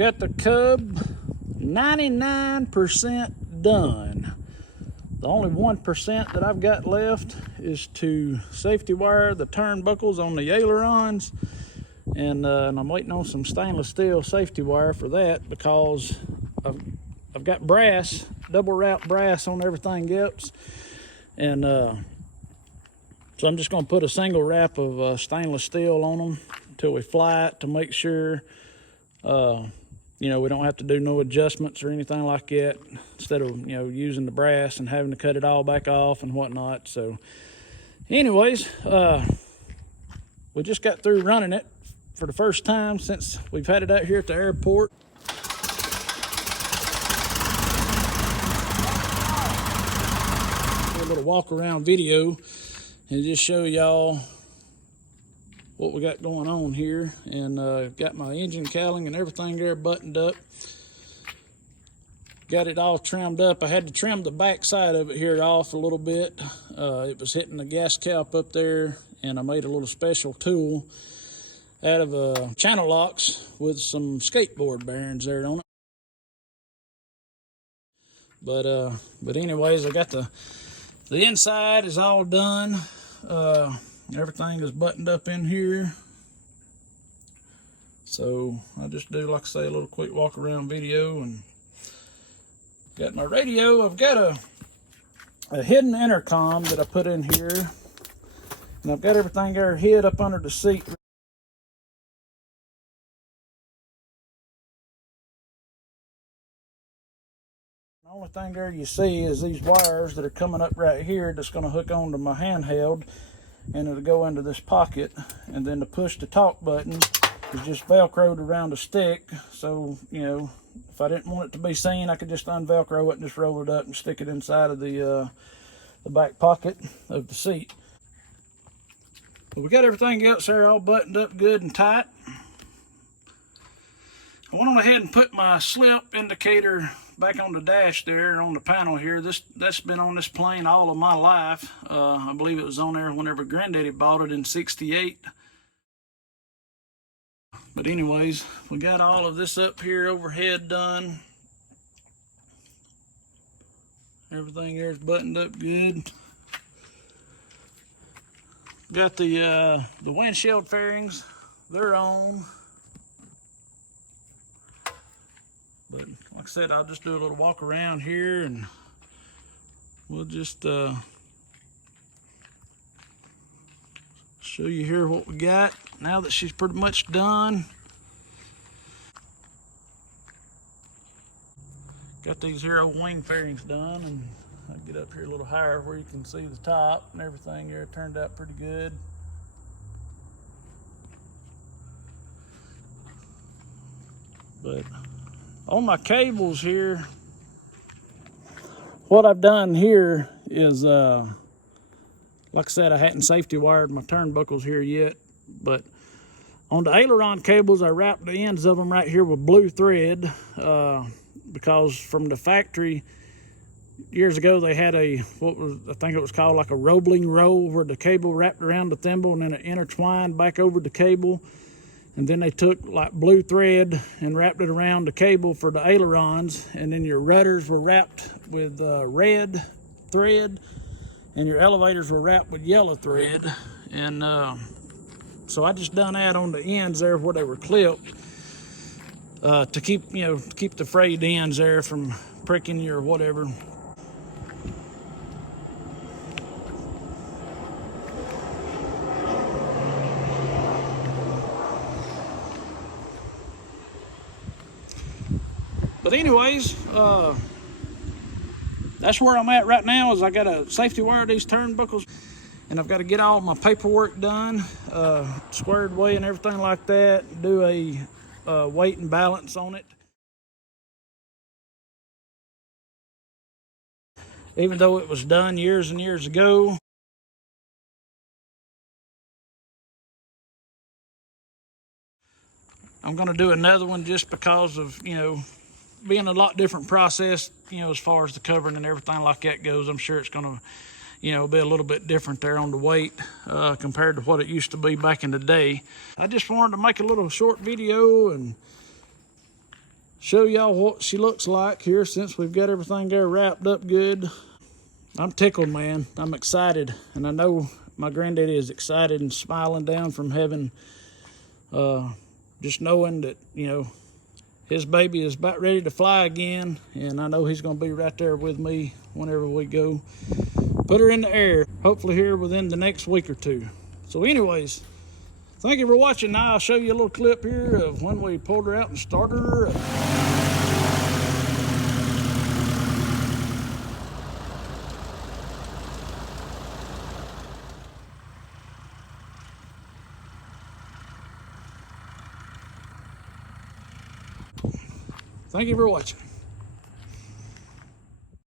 got the Cub 99% done. The only 1% that I've got left is to safety wire the turnbuckles on the ailerons, and I'm waiting on some stainless steel safety wire for that, because I've got brass, double wrap brass on everything else, and so I'm just going to put a single wrap of stainless steel on them until we fly it, to make sure you know, we don't have to do no adjustments or anything like that, instead of, you know, using the brass and having to cut it all back off and whatnot. So anyways, we just got through running it for the first time since we've had it out here at the airport. Do a little walk around video and just show y'all what we got going on here, and got my engine cowling and everything there buttoned up. Got it all trimmed up. I had to trim the back side of it here off a little bit. It was hitting the gas cap up there, and I made a little special tool out of channel locks with some skateboard bearings there on it. But anyways, I got the inside is all done. Everything is buttoned up in here. So I'll just do, like I say, a little quick walk around video. And got my radio. I've got a hidden intercom that I put in here, and I've got everything there hid up under the seat. The only thing there you see is these wires that are coming up right here that's going to hook onto my handheld, and it'll go into this pocket. And then the push to talk button is just velcroed around the stick, so, you know, if I didn't want it to be seen, I could just unvelcro it and just roll it up and stick it inside of the back pocket of the seat. But we got everything else there all buttoned up good and tight. I went on ahead and put my slip indicator back on the dash there, on the panel here. That's been on this plane all of my life. I believe it was on there whenever Granddaddy bought it in '68. But anyways, we got all of this up here overhead done. Everything there is buttoned up good. Got the windshield fairings, they're on. But like I said, I'll just do a little walk around here, and we'll just show you here what we got now that she's pretty much done. Got these here old wing fairings done, and I'll get up here a little higher where you can see the top and everything here. It turned out pretty good. But on my cables here, what I've done here is, like I said, I hadn't safety wired my turnbuckles here yet, but on the aileron cables, I wrapped the ends of them right here with blue thread, because from the factory years ago, they had I think it was called like a Roebling roll, where the cable wrapped around the thimble and then it intertwined back over the cable. And then they took like blue thread and wrapped it around the cable for the ailerons, and then your rudders were wrapped with red thread, and your elevators were wrapped with yellow thread. And so I just done that on the ends there where they were clipped, to keep the frayed ends there from pricking you or whatever. But anyways, that's where I'm at right now. Is I got to safety wire these turnbuckles, and I've got to get all my paperwork done, squared away and everything like that. Do a weight and balance on it. Even though it was done years and years ago. I'm going to do another one just because of, being a lot different process, as far as the covering and everything like that goes. I'm sure it's going to, be a little bit different there on the weight compared to what it used to be back in the day. I just wanted to make a little short video and show y'all what she looks like here since we've got everything there wrapped up good. I'm tickled, man. I'm excited, and I know my granddaddy is excited and smiling down from heaven, just knowing that, you know, his baby is about ready to fly again, and I know he's going to be right there with me whenever we go put her in the air, hopefully here within the next week or two. So anyways, thank you for watching. Now I'll show you a little clip here of when we pulled her out and started her up. Thank you for watching.